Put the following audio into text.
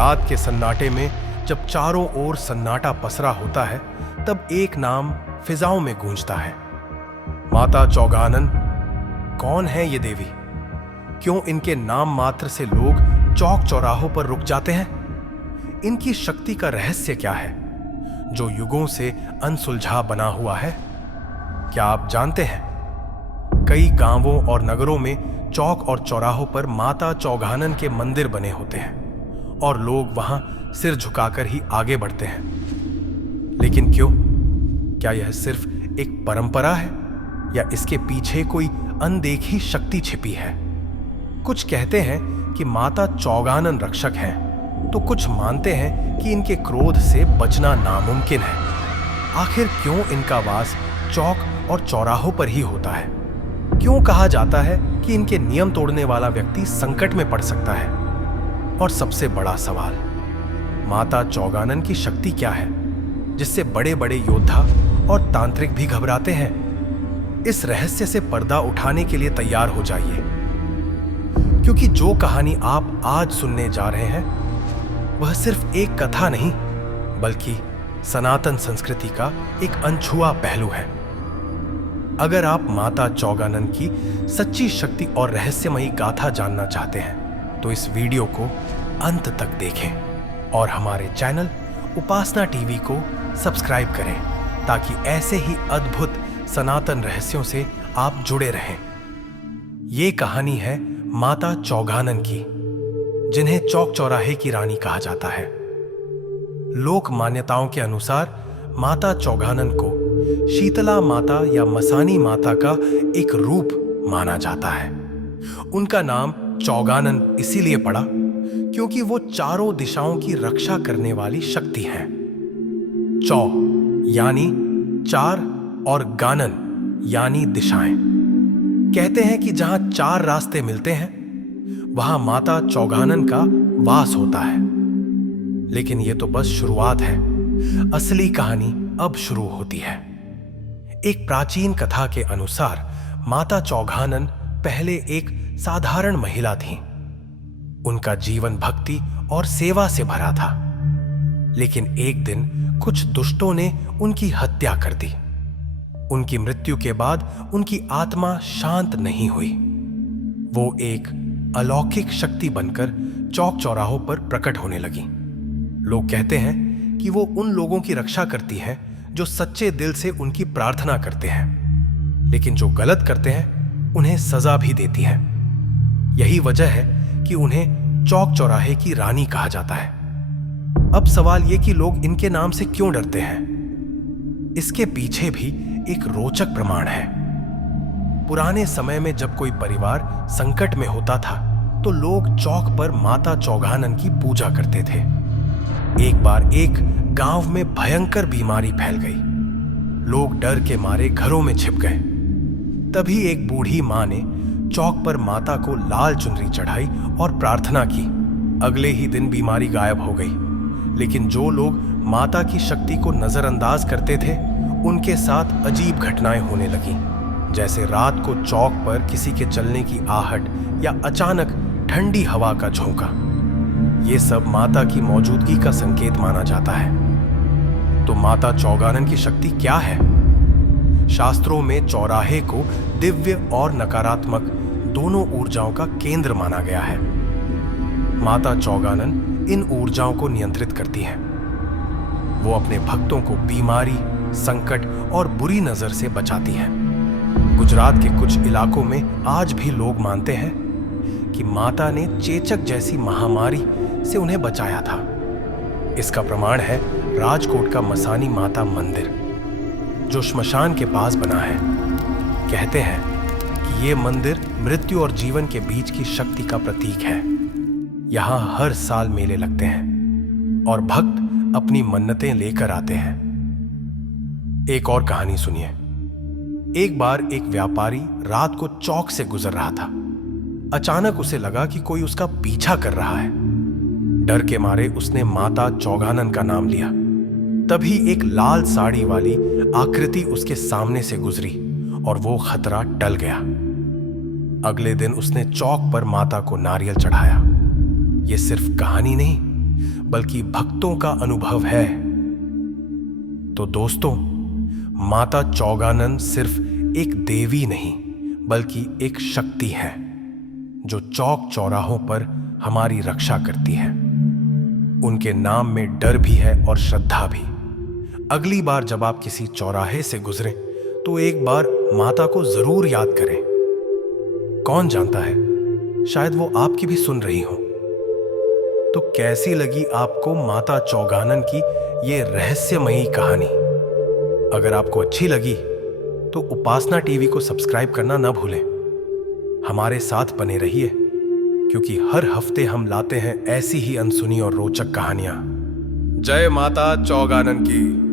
रात के सन्नाटे में जब चारों ओर सन्नाटा पसरा होता है, तब एक नाम फिजाओं में गूंजता है, माता चौगानन। कौन है ये देवी? क्यों इनके नाम मात्र से लोग चौक चौराहों पर रुक जाते हैं? इनकी शक्ति का रहस्य क्या है, जो युगों से अनसुलझा बना हुआ है? क्या आप जानते हैं, कई गांवों और नगरों में चौक और चौराहों पर माता चौगानन के मंदिर बने होते हैं और लोग वहां सिर झुकाकर ही आगे बढ़ते हैं। लेकिन क्यों? क्या यह सिर्फ एक परंपरा है या इसके पीछे कोई अनदेखी शक्ति छिपी है? कुछ कहते हैं कि माता चौगानन रक्षक हैं, तो कुछ मानते हैं कि इनके क्रोध से बचना नामुमकिन है। आखिर क्यों इनका वास चौक और चौराहों पर ही होता है? क्यों कहा जाता है कि इनके नियम तोड़ने वाला व्यक्ति संकट में पड़ सकता है? और सबसे बड़ा सवाल, माता चौगानन की शक्ति क्या है जिससे बड़े बड़े योद्धा और तांत्रिक भी घबराते हैं? इस रहस्य से पर्दा उठाने के लिए तैयार हो जाइए, क्योंकि जो कहानी आप आज सुनने जा रहे हैं वह सिर्फ एक कथा नहीं, बल्कि सनातन संस्कृति का एक अनछुआ पहलू है। अगर आप माता चौगानन की सच्ची शक्ति और रहस्यमयी गाथा जानना चाहते हैं तो इस वीडियो को अंत तक देखें और हमारे चैनल उपासना टीवी को सब्सक्राइब करें, ताकि ऐसे ही अद्भुत सनातन रहस्यों से आप जुड़े रहें। ये कहानी है माता चौगानन की, जिन्हें चौक चौराहे की रानी कहा जाता है। लोक मान्यताओं के अनुसार माता चौगानन को शीतला माता या मसानी माता का एक रूप माना जाता है। उनका नाम चौगानन इसीलिए पड़ा क्योंकि वो चारों दिशाओं की रक्षा करने वाली शक्ति हैं। चौ यानी चार और गानन यानी दिशाएं। कहते हैं कि जहां चार रास्ते मिलते हैं वहां माता चौगानन का वास होता है। लेकिन यह तो बस शुरुआत है, असली कहानी अब शुरू होती है। एक प्राचीन कथा के अनुसार माता चौगानन पहले एक साधारण महिला थीं। उनका जीवन भक्ति और सेवा से भरा था। लेकिन एक दिन कुछ दुष्टों ने उनकी हत्या कर दी। उनकी मृत्यु के बाद उनकी आत्मा शांत नहीं हुई। वो एक अलौकिक शक्ति बनकर चौक चौराहों पर प्रकट होने लगी। लोग कहते हैं कि वो उन लोगों की रक्षा करती है जो सच्चे दिल से उनकी प्रार्थना करते हैं, लेकिन जो गलत करते हैं उन्हें सजा भी देती है। यही वजह है कि उन्हें चौक चौराहे की रानी कहा जाता है। अब सवाल यह कि लोग इनके नाम से क्यों डरते हैं? इसके पीछे भी एक रोचक प्रमाण है। पुराने समय में जब कोई परिवार संकट में होता था तो लोग चौक पर माता चौगानन की पूजा करते थे। एक बार एक गांव में भयंकर बीमारी फैल गई। लोग डर के मारे घरों में छिप गए। तभी एक बूढ़ी मां ने चौक पर माता को लाल चुनरी चढ़ाई और प्रार्थना की। अगले ही दिन बीमारी गायब हो गई। लेकिन जो लोग माता की शक्ति को नजरअंदाज करते थे, उनके साथ अजीब घटनाएं होने लगी, जैसे रात को चौक पर किसी के चलने की आहट या अचानक ठंडी हवा का झोंका। ये सब माता की मौजूदगी का संकेत माना जाता है। तो माता चौगानन की शक्ति क्या है? शास्त्रों में चौराहे को दिव्य और नकारात्मक दोनों ऊर्जाओं का केंद्र माना गया है। माता चौगानन इन ऊर्जाओं को नियंत्रित करती है। वो अपने भक्तों को बीमारी, संकट और बुरी नजर से बचाती है। गुजरात के कुछ इलाकों में आज भी लोग मानते हैं कि माता ने चेचक जैसी महामारी से उन्हें बचाया था। इसका प्रमाण है राजकोट का मसानी माता मंदिर, जो श्मशान के पास बना है। कहते हैं कि यह मंदिर मृत्यु और जीवन के बीच की शक्ति का प्रतीक है। यहां हर साल मेले लगते हैं और भक्त अपनी मन्नतें लेकर आते हैं। एक और कहानी सुनिए। एक बार एक व्यापारी रात को चौक से गुजर रहा था। अचानक उसे लगा कि कोई उसका पीछा कर रहा है। डर के मारे उसने माता चौगानन का नाम लिया। तभी एक लाल साड़ी वाली आकृति उसके सामने से गुजरी और वो खतरा टल गया। अगले दिन उसने चौक पर माता को नारियल चढ़ाया। ये सिर्फ कहानी नहीं, बल्कि भक्तों का अनुभव है। तो दोस्तों, माता चौगानन सिर्फ एक देवी नहीं बल्कि एक शक्ति है जो चौक चौराहों पर हमारी रक्षा करती है। उनके नाम में डर भी है और श्रद्धा भी। अगली बार जब आप किसी चौराहे से गुजरें तो एक बार माता को जरूर याद करें। कौन जानता है, शायद वो आपकी भी सुन रही हो। तो कैसी लगी आपको माता चौगानन की ये रहस्यमयी कहानी? अगर आपको अच्छी लगी तो उपासना टीवी को सब्सक्राइब करना ना भूलें। हमारे साथ बने रहिए, क्योंकि हर हफ्ते हम लाते हैं ऐसी ही अनसुनी और रोचक कहानियां। जय माता चौगानन की।